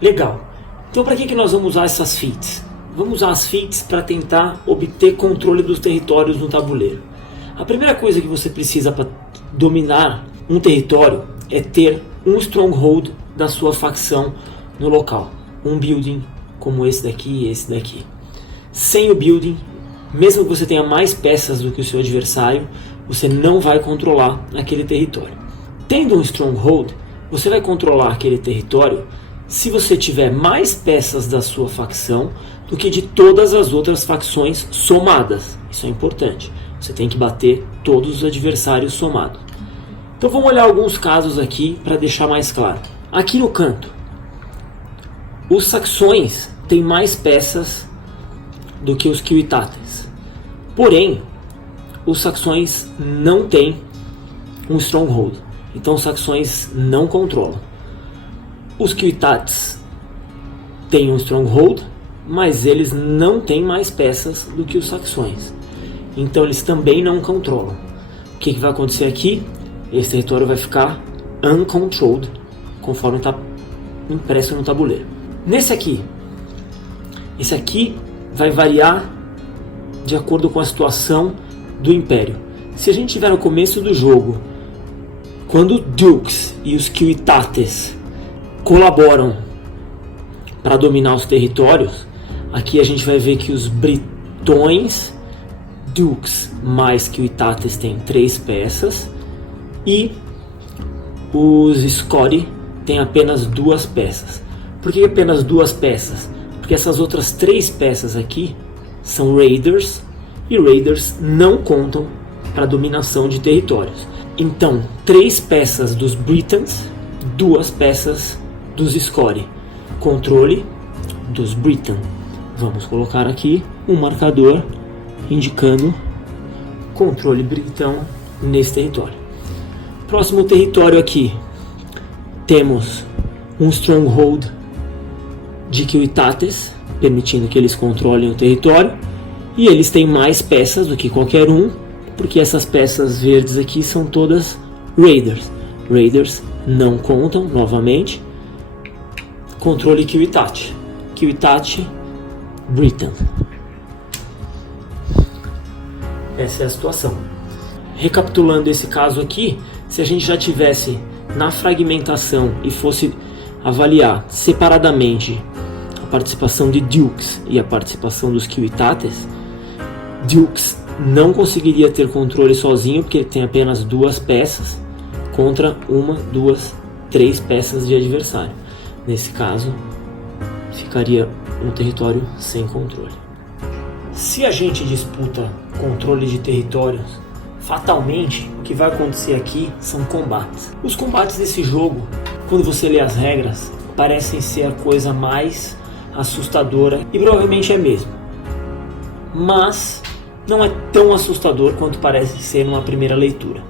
Legal. Então para que nós vamos usar essas feats? Vamos usar as feats para tentar obter controle dos territórios no tabuleiro. A primeira coisa que você precisa para dominar um território é ter um stronghold da sua facção no local. Um building como esse daqui e esse daqui. Sem o building, mesmo que você tenha mais peças do que o seu adversário, você não vai controlar aquele território. Tendo um stronghold, você vai controlar aquele território se você tiver mais peças da sua facção do que de todas as outras facções somadas. Isso é importante. Você tem que bater todos os adversários somados. Então vamos olhar alguns casos aqui para deixar mais claro. Aqui no canto, os saxões têm mais peças do que os Kiwitates. Porém, os saxões não têm um stronghold. Então os saxões não controlam. Os Kiwitates têm um stronghold, mas eles não têm mais peças do que os saxões. Então eles também não controlam. O que vai acontecer aqui? Esse território vai ficar uncontrolled, conforme está impresso no tabuleiro. Nesse aqui, esse aqui vai variar de acordo com a situação do Império. Se a gente tiver no começo do jogo, quando Dukes e os Kiwitates colaboram para dominar os territórios, aqui a gente vai ver que os britões, Dukes mais Kiwitates têm 3 peças e os Scoti têm apenas 2 peças. Por que apenas 2 peças? Porque essas outras 3 peças aqui são Raiders e Raiders não contam para dominação de territórios. Então, 3 peças dos Britons, 2 peças dos Scoti. Controle dos Briton. Vamos colocar aqui um marcador indicando controle britão nesse território. Próximo território aqui, temos um stronghold de Kiwitates, permitindo que eles controlem o território, e eles têm mais peças do que qualquer um, porque essas peças verdes aqui são todas Raiders. Raiders não contam, novamente. Controle Kiwitate. Kiwitate, Britain. Essa é a situação. Recapitulando esse caso aqui, se a gente já tivesse na fragmentação e fosse avaliar separadamente a participação de Dukes e a participação dos Kiwitates, Dukes não conseguiria ter controle sozinho, porque ele tem apenas 2 peças contra 1, 2, 3 peças de adversário. Nesse caso, ficaria um território sem controle. Se a gente disputa controle de territórios, fatalmente o que vai acontecer aqui são combates. Os combates desse jogo, quando você lê as regras, parecem ser a coisa mais assustadora, e provavelmente é mesmo. Mas não é tão assustador quanto parece ser numa primeira leitura.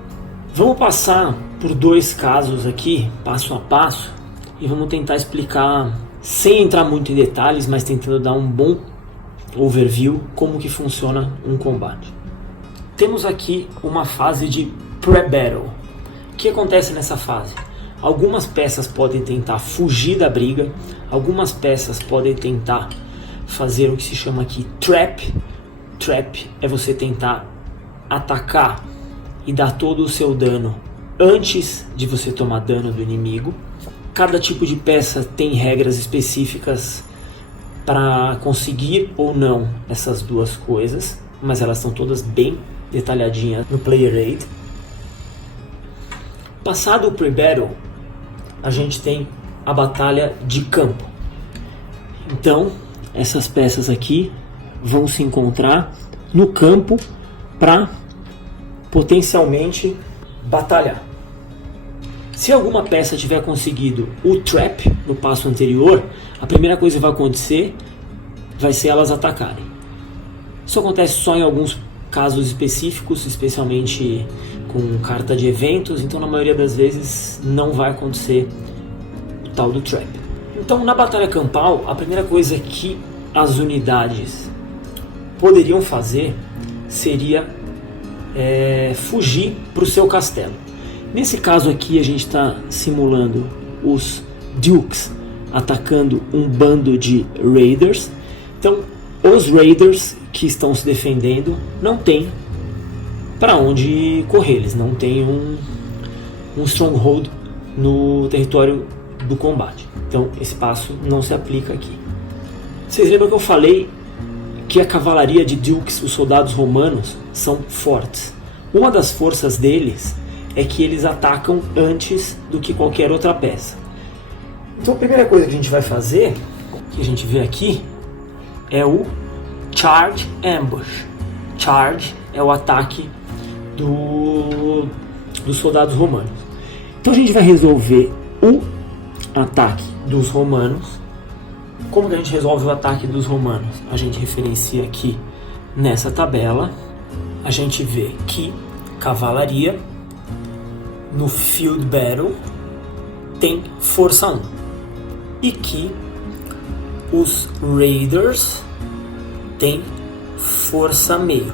Vamos passar por 2 casos aqui, passo a passo, e vamos tentar explicar, sem entrar muito em detalhes, mas tentando dar um bom overview, como que funciona um combate. Temos aqui uma fase de pré-battle. O que acontece nessa fase? Algumas peças podem tentar fugir da briga, algumas peças podem tentar fazer o que se chama aqui trap. Trap é você tentar atacar e dar todo o seu dano antes de você tomar dano do inimigo. Cada tipo de peça tem regras específicas para conseguir ou não essas 2 coisas, mas elas são todas bem detalhadinhas no Player Aid. Passado o pre-battle, a gente tem a batalha de campo. Então, essas peças aqui vão se encontrar no campo para potencialmente batalhar. Se alguma peça tiver conseguido o trap no passo anterior, a primeira coisa que vai acontecer vai ser elas atacarem. Isso acontece só em alguns casos específicos, especialmente com carta de eventos, então na maioria das vezes não vai acontecer o tal do trap. Então na batalha campal, a primeira coisa que as unidades poderiam fazer seria fugir para o seu castelo. Nesse caso aqui a gente está simulando os Dukes atacando um bando de Raiders. Então os Raiders que estão se defendendo não tem para onde correr, eles não têm um stronghold no território do combate. Então esse passo não se aplica aqui. Vocês lembram que eu falei que a cavalaria de Dukes, os soldados romanos, são fortes. Uma das forças deles é que eles atacam antes do que qualquer outra peça. Então a primeira coisa que a gente vai fazer, que a gente vê aqui, é o Charge Ambush. Charge é o ataque dos soldados romanos. Então a gente vai resolver o ataque dos romanos. Como que a gente resolve o ataque dos romanos? A gente referencia aqui nessa tabela. A gente vê que cavalaria no Field Battle tem força 1 e que os Raiders têm força meio.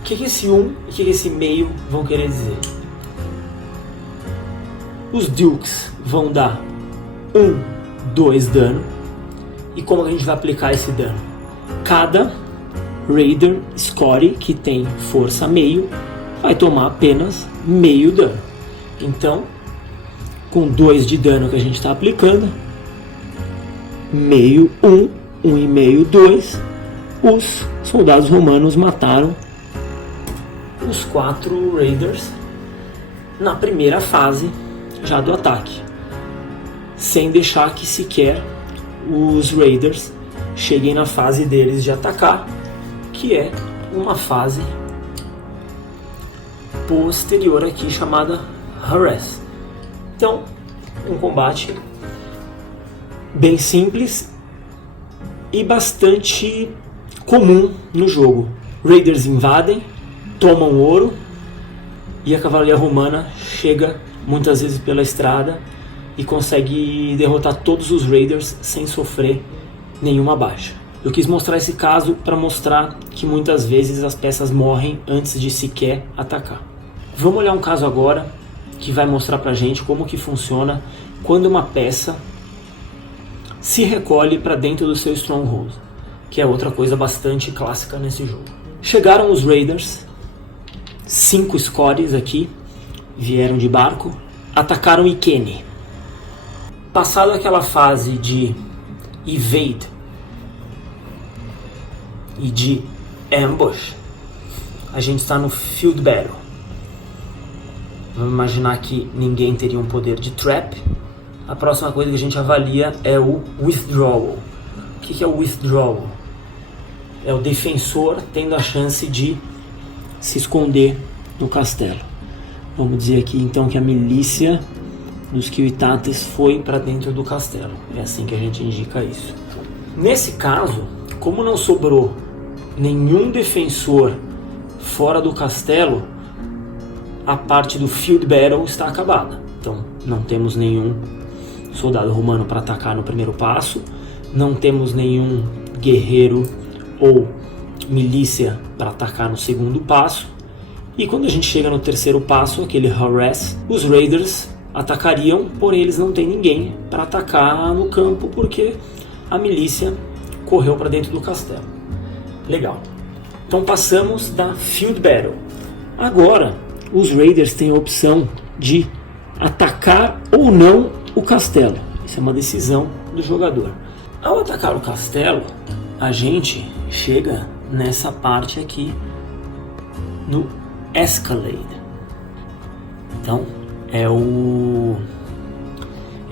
O que esse 1 e o que esse meio vão querer dizer? Os Dukes vão dar 2 dano. E como a gente vai aplicar esse dano? Cada Raider Score que tem força meio vai tomar apenas meio dano. Então, com 2 de dano que a gente está aplicando, meio 1 e meio 2, os soldados romanos mataram os 4 Raiders na primeira fase já do ataque, sem deixar que sequer os Raiders cheguem na fase deles de atacar, que é uma fase posterior aqui chamada Harass. Então, um combate bem simples e bastante comum no jogo. Raiders invadem, tomam ouro e a cavalaria romana chega muitas vezes pela estrada e consegue derrotar todos os Raiders sem sofrer nenhuma baixa. Eu quis mostrar esse caso para mostrar que muitas vezes as peças morrem antes de sequer atacar. Vamos olhar um caso agora que vai mostrar pra gente como que funciona quando uma peça se recolhe para dentro do seu stronghold, que é outra coisa bastante clássica nesse jogo. Chegaram os Raiders, 5 scores aqui, vieram de barco, atacaram Ikeni. Passado aquela fase de evade e de ambush, a gente está no field battle. Vamos imaginar que ninguém teria um poder de trap. A próxima coisa que a gente avalia é o withdrawal. O que é o withdrawal? É o defensor tendo a chance de se esconder no castelo. Vamos dizer aqui então que a milícia dos Quiritates foi para dentro do castelo. É assim que a gente indica isso. Nesse caso, como não sobrou nenhum defensor fora do castelo, a parte do field battle está acabada. Então não temos nenhum soldado romano para atacar no primeiro passo, não temos nenhum guerreiro ou milícia para atacar no segundo passo, e quando a gente chega no terceiro passo, aquele harass, os Raiders atacariam, porém eles não têm ninguém para atacar no campo porque a milícia correu para dentro do castelo. Legal. Então passamos da field battle. Agora os Raiders têm a opção de atacar ou não o castelo. Isso é uma decisão do jogador. Ao atacar o castelo, a gente chega nessa parte aqui no Escalade. Então é o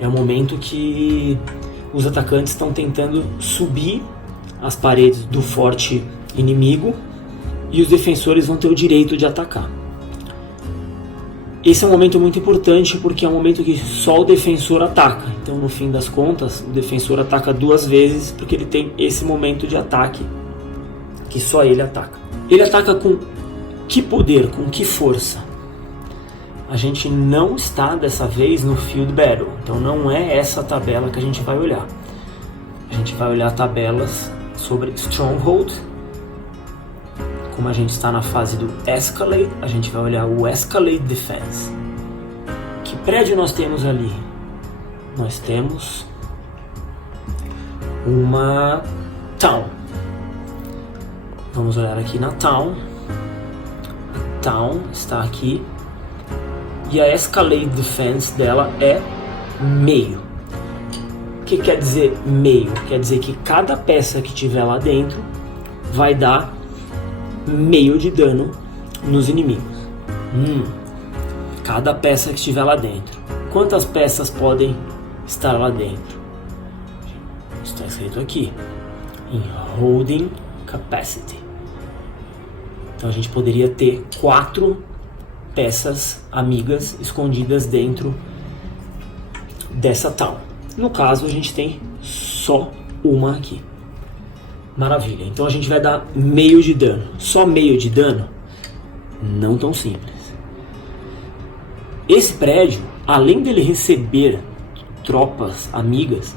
momento que os atacantes estão tentando subir as paredes do forte inimigo e os defensores vão ter o direito de atacar. Esse é um momento muito importante porque é um momento que só o defensor ataca. Então, no fim das contas, o defensor ataca 2 vezes porque ele tem esse momento de ataque que só ele ataca. Ele ataca com que poder, com que força? A gente não está dessa vez no Field Battle, então não é essa tabela que a gente vai olhar. A gente vai olhar tabelas sobre Stronghold como a gente está na fase do Escalade, a gente vai olhar o Escalade Defense. Que prédio nós temos ali? Nós temos uma Town. Vamos olhar aqui na Town. A Town está aqui. E a Escalade Defense dela é meio. O que quer dizer meio? Quer dizer que cada peça que tiver lá dentro vai dar meio de dano nos inimigos. Cada peça que estiver lá dentro. Quantas peças podem estar lá dentro? Está escrito aqui em Holding Capacity. Então a gente poderia ter 4 peças amigas escondidas dentro dessa Town. No caso a gente tem só uma aqui. Maravilha, então a gente vai dar meio de dano. Só meio de dano? Não tão simples. Esse prédio, além dele receber tropas amigas,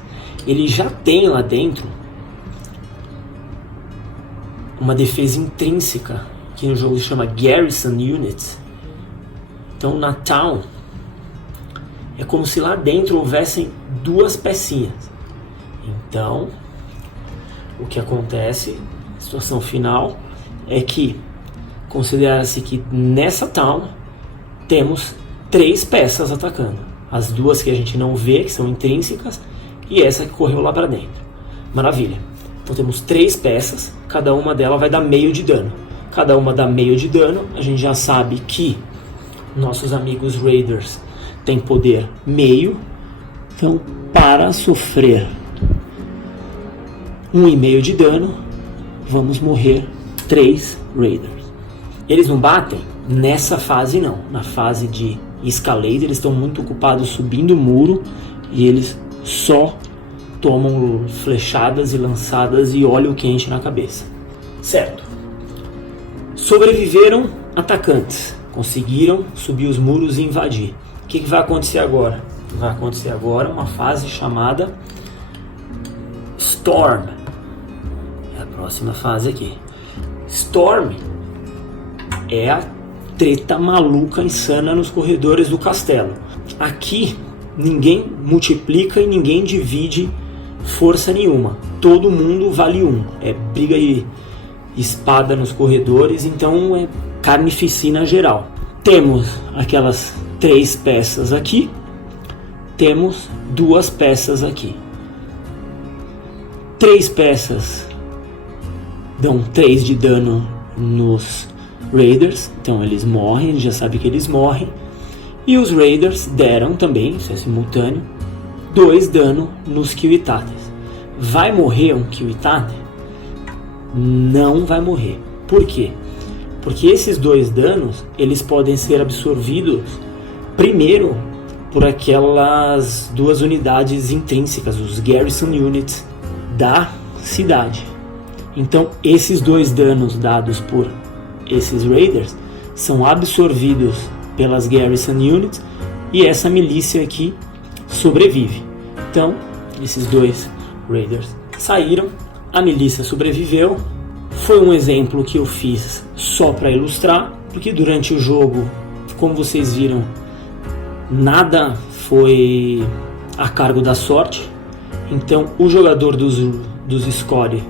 ele já tem lá dentro uma defesa intrínseca, que no jogo se chama Garrison Units. Então na Town é como se lá dentro houvessem 2 pecinhas. Então o que acontece, a situação final, é que considera-se que nessa Town temos 3 peças atacando. As 2 que a gente não vê, que são intrínsecas, e essa que correu lá para dentro. Maravilha. Então temos 3 peças, cada uma delas vai dar meio de dano. Cada uma dá meio de dano, a gente já sabe que nossos amigos Raiders têm poder meio. Então, para sofrer 1,5 de dano, vamos morrer 3 Raiders. Eles não batem nessa fase não. Na fase de Escalade eles estão muito ocupados subindo o muro e eles só tomam flechadas e lançadas e óleo quente na cabeça. Certo. Sobreviveram atacantes. Conseguiram subir os muros e invadir. O que vai acontecer agora? Vai acontecer agora uma fase chamada Storm. É a próxima fase aqui. Storm é a treta maluca, insana nos corredores do castelo. Aqui ninguém multiplica e ninguém divide força nenhuma. Todo mundo vale 1. É briga de espada nos corredores, então é carnificina geral. Temos aquelas 3 peças aqui. Temos 2 peças aqui. 3 peças dão 3 de dano nos Raiders, então eles morrem, a gente já sabe que eles morrem. E os Raiders deram também, isso é simultâneo, 2 dano nos Kill-Itates. Vai morrer um Kill-Itate? Não vai morrer. Por quê? Porque esses 2 danos, eles podem ser absorvidos primeiro por aquelas 2 unidades intrínsecas, os Garrison Units da cidade. Então esses 2 danos dados por esses Raiders são absorvidos pelas Garrison Units e essa milícia aqui sobrevive. Então esses 2 Raiders saíram, a milícia sobreviveu. Foi um exemplo que eu fiz só para ilustrar, porque durante o jogo, como vocês viram, nada foi a cargo da sorte. Então o jogador dos Score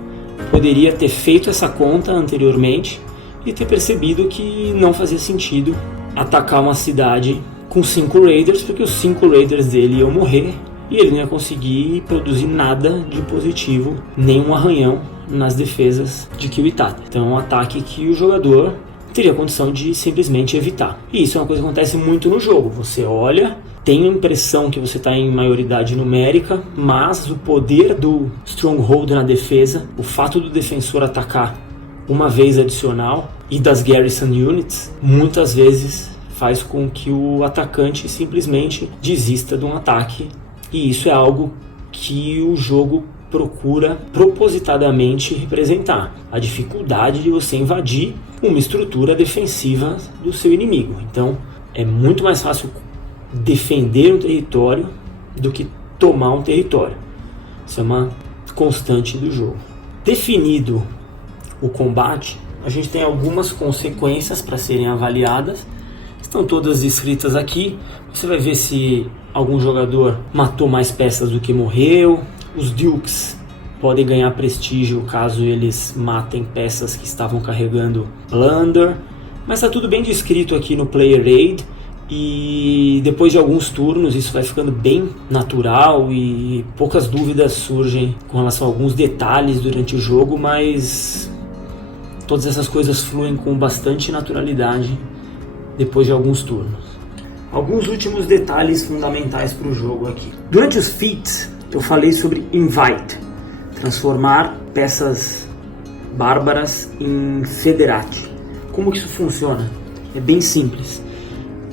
poderia ter feito essa conta anteriormente e ter percebido que não fazia sentido atacar uma cidade com 5 Raiders, porque os 5 Raiders dele iam morrer e ele não ia conseguir produzir nada de positivo, nenhum arranhão nas defesas de Kill-Itate. Então é um ataque que o jogador teria condição de simplesmente evitar. E isso é uma coisa que acontece muito no jogo. Você olha, tem a impressão que você está em maioridade numérica, mas o poder do Stronghold na defesa, o fato do defensor atacar uma vez adicional e das Garrison Units, muitas vezes faz com que o atacante simplesmente desista de um ataque. E isso é algo que o jogo procura propositadamente representar, a dificuldade de você invadir uma estrutura defensiva do seu inimigo. Então é muito mais fácil defender um território do que tomar um território. Isso é uma constante do jogo. Definido o combate, a gente tem algumas consequências para serem avaliadas. Estão todas descritas aqui. Você vai ver se algum jogador matou mais peças do que morreu. Os Dukes podem ganhar prestígio caso eles matem peças que estavam carregando plunder. Mas está tudo bem descrito aqui no Player Aid. E depois de alguns turnos isso vai ficando bem natural e poucas dúvidas surgem com relação a alguns detalhes durante o jogo, mas todas essas coisas fluem com bastante naturalidade depois de alguns turnos. Alguns últimos detalhes fundamentais para o jogo aqui. Durante os feats eu falei sobre Invite, transformar peças bárbaras em Federati. Como que isso funciona? É bem simples.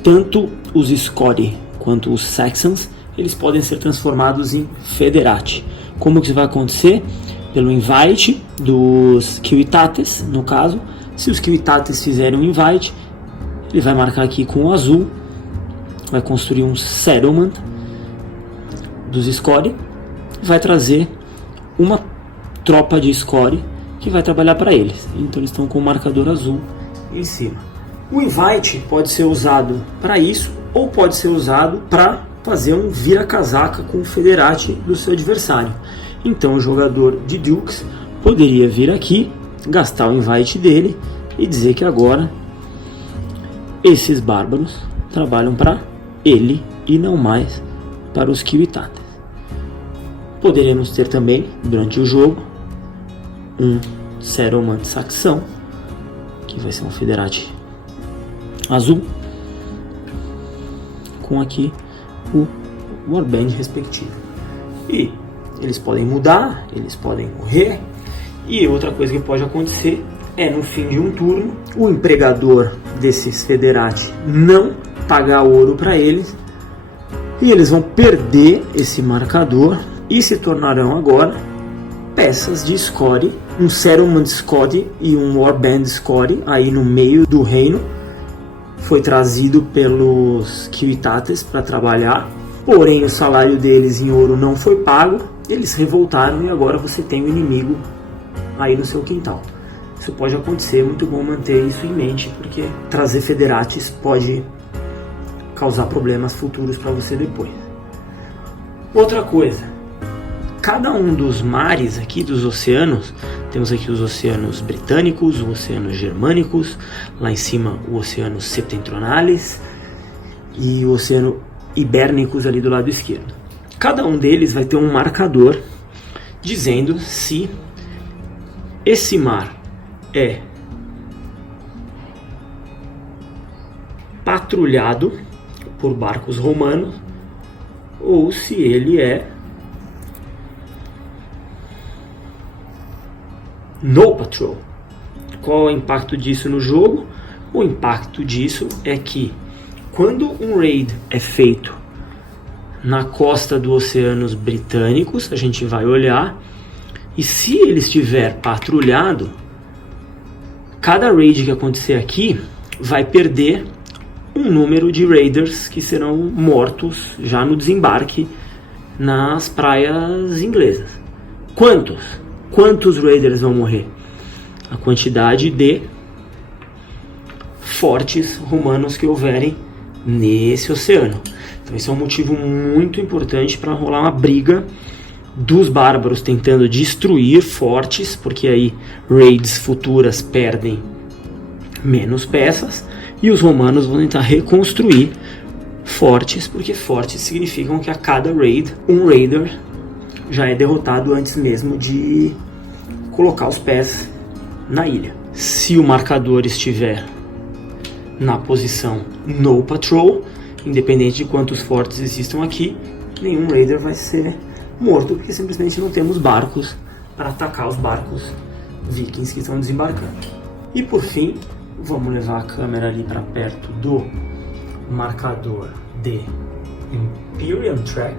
Tanto os Scori quanto os Saxons, eles podem ser transformados em Federati. Como que isso vai acontecer? Pelo invite dos Ciutates, no caso. Se os Ciutates fizerem um invite, ele vai marcar aqui com o azul, vai construir um settlement dos Scori, vai trazer uma tropa de Scori que vai trabalhar para eles. Então eles estão com o marcador azul em cima. O invite pode ser usado para isso ou pode ser usado para fazer um vira-casaca com o Federati do seu adversário. Então o jogador de Dukes poderia vir aqui, gastar o invite dele e dizer que agora esses bárbaros trabalham para ele e não mais para os Ciutates. Poderemos ter também, durante o jogo, um settlement saxão, que vai ser um Federati azul, com aqui o warband respectivo. E eles podem mudar, eles podem morrer. E outra coisa que pode acontecer é, no fim de um turno, o empregador desses Federati não pagar ouro para eles, e eles vão perder esse marcador e se tornarão agora peças de Scori, um Settlement Scori e um Warband Scori aí no meio do reino. Foi trazido pelos Ciutates para trabalhar, porém o salário deles em ouro não foi pago, eles revoltaram e agora você tem um inimigo aí no seu quintal. Isso pode acontecer, é muito bom manter isso em mente, porque trazer Federatis pode causar problemas futuros para você depois. Outra coisa, cada um dos mares aqui, dos oceanos, temos aqui os oceanos britânicos, os oceanos germânicos, lá em cima o oceano septentrionales e o oceano ibérnicos ali do lado esquerdo. Cada um deles vai ter um marcador dizendo se esse mar é patrulhado por barcos romanos ou se ele é no patrol. Qual é o impacto disso no jogo? O impacto disso é que quando um raid é feito na costa dos oceanos britânicos, a gente vai olhar, e se ele estiver patrulhado, cada raid que acontecer aqui vai perder um número de raiders que serão mortos já no desembarque nas praias inglesas. Quantos raiders vão morrer? A quantidade de fortes romanos que houverem nesse oceano. Então esse é um motivo muito importante para rolar uma briga dos bárbaros tentando destruir fortes, porque aí raids futuras perdem menos peças, e os romanos vão tentar reconstruir fortes, porque fortes significam que a cada raid um raider já é derrotado antes mesmo de colocar os pés na ilha. Se o marcador estiver na posição no patrol, independente de quantos fortes existam aqui, nenhum raider vai ser morto, porque simplesmente não temos barcos para atacar os barcos vikings que estão desembarcando. E por fim, vamos levar a câmera ali para perto do marcador de Imperium Track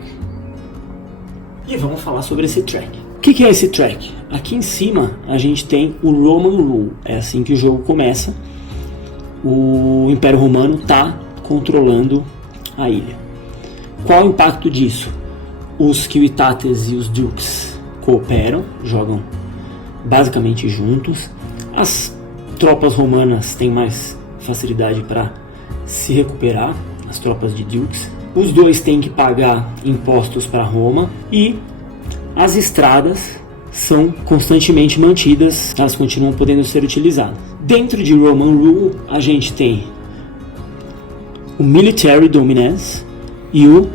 e vamos falar sobre esse track. O que é esse track? Aqui em cima a gente tem o Roman Rule, é assim que o jogo começa. O Império Romano está controlando a ilha. Qual o impacto disso? Os Ciutates e os Dukes cooperam, jogam basicamente juntos. As tropas romanas têm mais facilidade para se recuperar, as tropas de Dukes. Os dois têm que pagar impostos para Roma e as estradas são constantemente mantidas, elas continuam podendo ser utilizadas. Dentro de Roman Rule, a gente tem o Military Dominance e o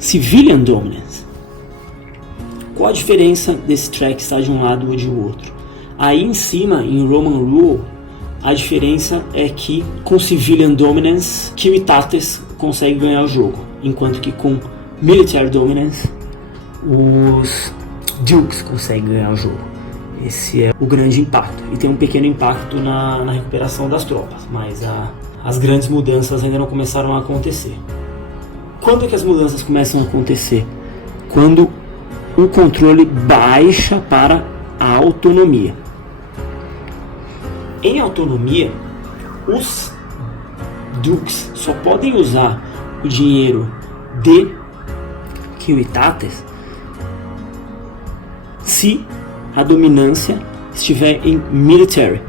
Civilian Dominance. Qual a diferença desse track estar de um lado ou de outro? Aí em cima, em Roman Rule, a diferença é que com Civilian Dominance, Civitas consegue ganhar o jogo, enquanto que com Military Dominance, os Dukes conseguem ganhar o jogo. Esse é o grande impacto. E tem um pequeno impacto na recuperação das tropas, mas as grandes mudanças ainda não começaram a acontecer. Quando é que as mudanças começam a acontecer? Quando o controle baixa para a autonomia. Em autonomia, os Dukes só podem usar o dinheiro de Civitas se a dominância estiver em military.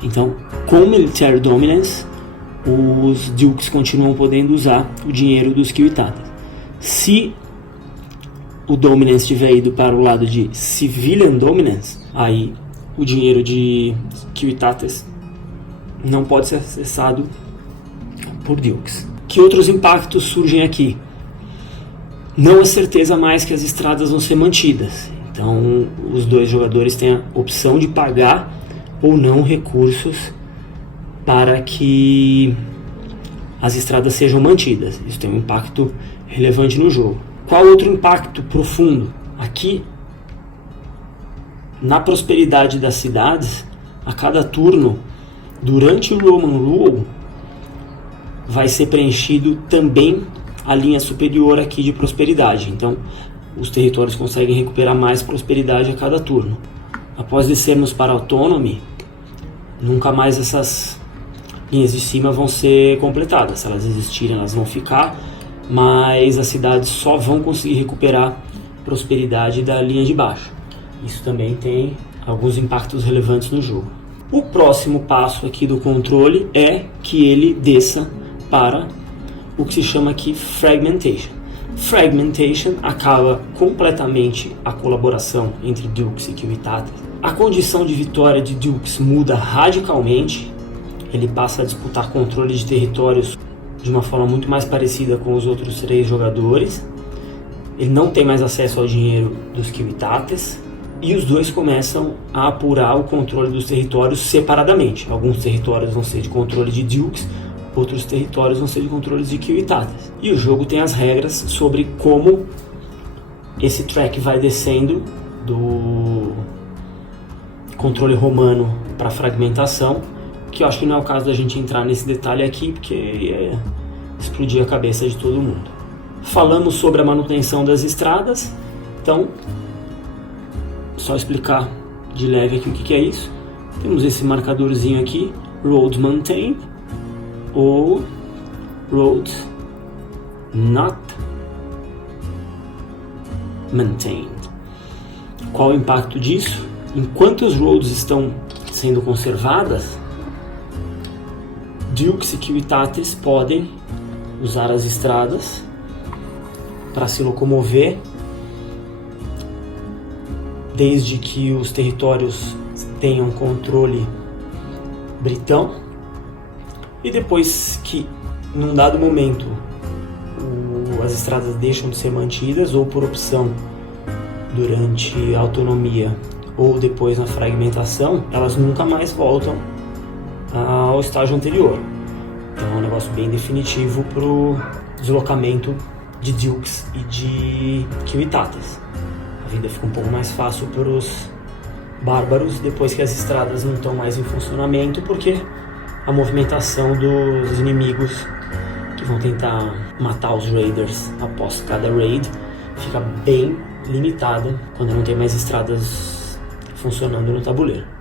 Então, com military dominance, os Dukes continuam podendo usar o dinheiro dos Civitas. Se o dominance estiver ido para o lado de civilian dominance, aí o dinheiro de Civitas não pode ser acessado por Dukes. Que outros impactos surgem aqui? Não há certeza mais que as estradas vão ser mantidas. Então, os dois jogadores têm a opção de pagar ou não recursos para que as estradas sejam mantidas. Isso tem um impacto relevante no jogo. Qual outro impacto profundo? Aqui, na prosperidade das cidades, a cada turno, durante o Roman Rule, vai ser preenchido também a linha superior aqui de prosperidade. Então, os territórios conseguem recuperar mais prosperidade a cada turno. Após descermos para Autonomy, nunca mais essas linhas de cima vão ser completadas. Se elas existirem, elas vão ficar, mas as cidades só vão conseguir recuperar prosperidade da linha de baixo. Isso também tem alguns impactos relevantes no jogo. O próximo passo aqui do controle é que ele desça para o que se chama aqui Fragmentation. Fragmentation acaba completamente a colaboração entre Dukes e Civitas. A condição de vitória de Dukes muda radicalmente. Ele passa a disputar controle de territórios de uma forma muito mais parecida com os outros três jogadores. Ele não tem mais acesso ao dinheiro dos Civitas. E os dois começam a apurar o controle dos territórios separadamente. Alguns territórios vão ser de controle de Dukes, outros territórios vão ser de controle de Civitas. E o jogo tem as regras sobre como esse track vai descendo do controle romano para fragmentação, que eu acho que não é o caso da gente entrar nesse detalhe aqui, porque ia explodir a cabeça de todo mundo. Falamos sobre a manutenção das estradas, então só explicar de leve aqui o que é isso. Temos esse marcadorzinho aqui, Roads Maintained ou Roads Not Maintained. Qual o impacto disso? Enquanto os roads estão sendo conservadas, Dukes e Civitas podem usar as estradas para se locomover, desde que os territórios tenham controle britão. E depois que, num dado momento, as estradas deixam de ser mantidas, ou por opção durante a autonomia, ou depois na fragmentação, elas nunca mais voltam ao estágio anterior. Então é um negócio bem definitivo para o deslocamento de Dukes e de Civitas. A vida fica um pouco mais fácil para os bárbaros depois que as estradas não estão mais em funcionamento, porque a movimentação dos inimigos que vão tentar matar os raiders após cada raid fica bem limitada quando não tem mais estradas funcionando no tabuleiro.